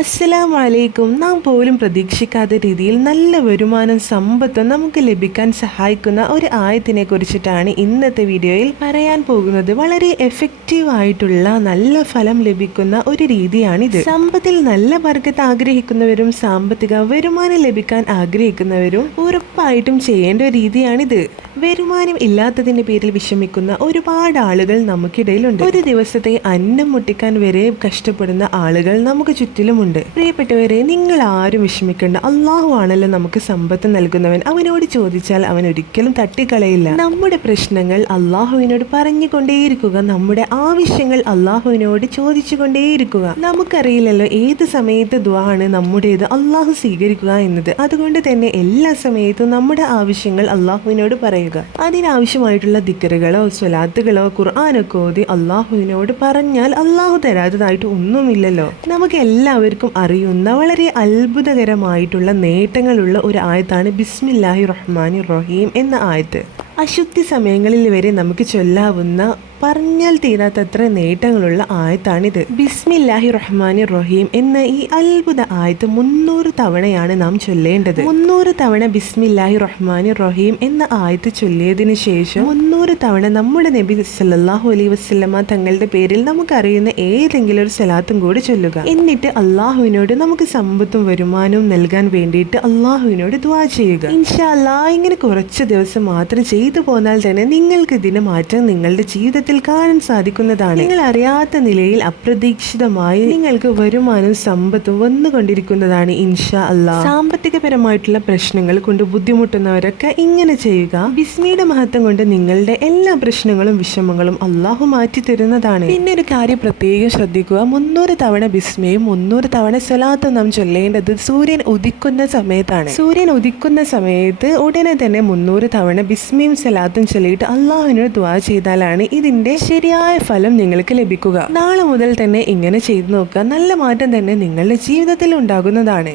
അസ്സലാം വലൈക്കും നാം പോലും പ്രതീക്ഷിക്കാത്ത രീതിയിൽ നല്ല വരുമാനം സമ്പത്തും നമുക്ക് ലഭിക്കാൻ സഹായിക്കുന്ന ഒരു ആയത്തിനെ കുറിച്ചിട്ടാണ് ഇന്നത്തെ വീഡിയോയിൽ പറയാൻ പോകുന്നത്. വളരെ എഫക്റ്റീവ് ആയിട്ടുള്ള നല്ല ഫലം ലഭിക്കുന്ന ഒരു രീതിയാണിത്. സമ്പത്തിൽ നല്ല വർഗത്ത് ആഗ്രഹിക്കുന്നവരും സാമ്പത്തിക വരുമാനം ലഭിക്കാൻ ആഗ്രഹിക്കുന്നവരും ഉറപ്പായിട്ടും ചെയ്യേണ്ട ഒരു രീതിയാണിത്. വരുമാനം ഇല്ലാത്തതിന്റെ പേരിൽ വിഷമിക്കുന്ന ഒരുപാട് ആളുകൾ നമുക്കിടയിലുണ്ട്. ഒരു ദിവസത്തെ അന്നം മുട്ടിക്കാൻ വരെ കഷ്ടപ്പെടുന്ന ആളുകൾ നമുക്ക് ചുറ്റിലുമുണ്ട്. പ്രിയപ്പെട്ടവരെ നിങ്ങൾ ആരും വിഷമിക്കേണ്ട. അള്ളാഹു ആണല്ലോ നമുക്ക് സമ്പത്ത് നൽകുന്നവൻ. അവനോട് ചോദിച്ചാൽ അവൻ ഒരിക്കലും തട്ടിക്കളയില്ല. നമ്മുടെ പ്രശ്നങ്ങൾ അള്ളാഹുവിനോട് പറഞ്ഞുകൊണ്ടേയിരിക്കുക. നമ്മുടെ ആവശ്യങ്ങൾ അള്ളാഹുവിനോട് ചോദിച്ചുകൊണ്ടേയിരിക്കുക. നമുക്കറിയില്ലല്ലോ ഏത് സമയത്ത് ദ്വാണ് നമ്മുടേത് അള്ളാഹു സ്വീകരിക്കുക എന്നത്. അതുകൊണ്ട് തന്നെ എല്ലാ സമയത്തും നമ്മുടെ ആവശ്യങ്ങൾ അള്ളാഹുവിനോട് പറയുക. അതിനാവശ്യമായിട്ടുള്ള ദിക്കറുകളോ സ്വലാത്തുകളോ ഖുർആാനൊക്കെ ഓതി അള്ളാഹുവിനോട് പറഞ്ഞാൽ അള്ളാഹു തരാത്തതായിട്ട് ഒന്നുമില്ലല്ലോ. നമുക്ക് എല്ലാവർക്കും അറിയുന്ന വളരെ അത്ഭുതകരമായിട്ടുള്ള നേട്ടങ്ങളുള്ള ഒരു ആയത്താണ് ബിസ്മില്ലാഹി റഹ്മാനി റഹീം എന്ന ആയത്ത്. അശുദ്ധി സമയങ്ങളിൽ വരെ നമുക്ക് ചൊല്ലാവുന്ന പറഞ്ഞാൽ തീരാത്തത്ര നേട്ടങ്ങളുള്ള ആയത്താണിത്. ബിസ്മില്ലാഹി റഹ്മാനി റഹീം എന്ന ഈ അത്ഭുത ആയത്ത് മുന്നൂറ് തവണയാണ് നാം ചൊല്ലേണ്ടത്. മുന്നൂറ് തവണ ബിസ്മില്ലാഹി റഹ്മാനി റഹീം എന്ന ആയത്ത് ചൊല്ലിയതിനു ശേഷം മുന്നൂറ് തവണ നമ്മുടെ നബി സല്ലാഹു അലൈ വസല്ലമ തങ്ങളുടെ പേരിൽ നമുക്കറിയുന്ന ഏതെങ്കിലും ഒരു സലാത്തും കൂടി ചൊല്ലുക. എന്നിട്ട് അള്ളാഹുവിനോട് നമുക്ക് സമ്പത്തും വരുമാനവും നൽകാൻ വേണ്ടിയിട്ട് അള്ളാഹുവിനോട് ദ്വാ ചെയ്യുക. ഇൻഷാ അല്ലാ ഇങ്ങനെ കുറച്ച് ദിവസം മാത്രം ചെയ്തു പോന്നാൽ തന്നെ നിങ്ങൾക്ക് ഇതിന് മാറ്റം നിങ്ങളുടെ ജീവിതത്തിൽ കാണാൻ സാധിക്കുന്നതാണ്. നിങ്ങൾ അറിയാത്ത നിലയിൽ അപ്രതീക്ഷിതമായി നിങ്ങൾക്ക് വരുമാനം സമ്പത്ത് വന്നുകൊണ്ടിരിക്കുന്നതാണ് ഇൻഷാ അല്ല സാമ്പത്തികപരമായിട്ടുള്ള പ്രശ്നങ്ങൾ കൊണ്ട് ബുദ്ധിമുട്ടുന്നവരൊക്കെ ഇങ്ങനെ ചെയ്യുക. ബിസ്മിയുടെ മഹത്വം കൊണ്ട് നിങ്ങളുടെ എല്ലാ പ്രശ്നങ്ങളും വിഷമങ്ങളും അള്ളാഹു മാറ്റി തരുന്നതാണ്. പിന്നെ ഒരു കാര്യം പ്രത്യേകം ശ്രദ്ധിക്കുക. മുന്നൂറ് തവണ ബിസ്മയും മുന്നൂറ് തവണ സ്വലാത്തും നാം ചൊല്ലേണ്ടത് സൂര്യൻ ഉദിക്കുന്ന സമയത്താണ്. സൂര്യൻ ഉദിക്കുന്ന സമയത്ത് ഉടനെ തന്നെ മുന്നൂറ് തവണ ബിസ്മയും സ്വലാത്തും ചൊല്ലിയിട്ട് അള്ളാഹുവിനോട് ദ്വാ ചെയ്താലാണ് ഇതിന്റെ ശരിയായ ഫലം നിങ്ങൾക്ക് ലഭിക്കുക. നാളെ മുതൽ തന്നെ ഇങ്ങനെ ചെയ്തു നോക്കുക. നല്ല മാറ്റം തന്നെ നിങ്ങളുടെ ജീവിതത്തിൽ ഉണ്ടാകുന്നതാണ്.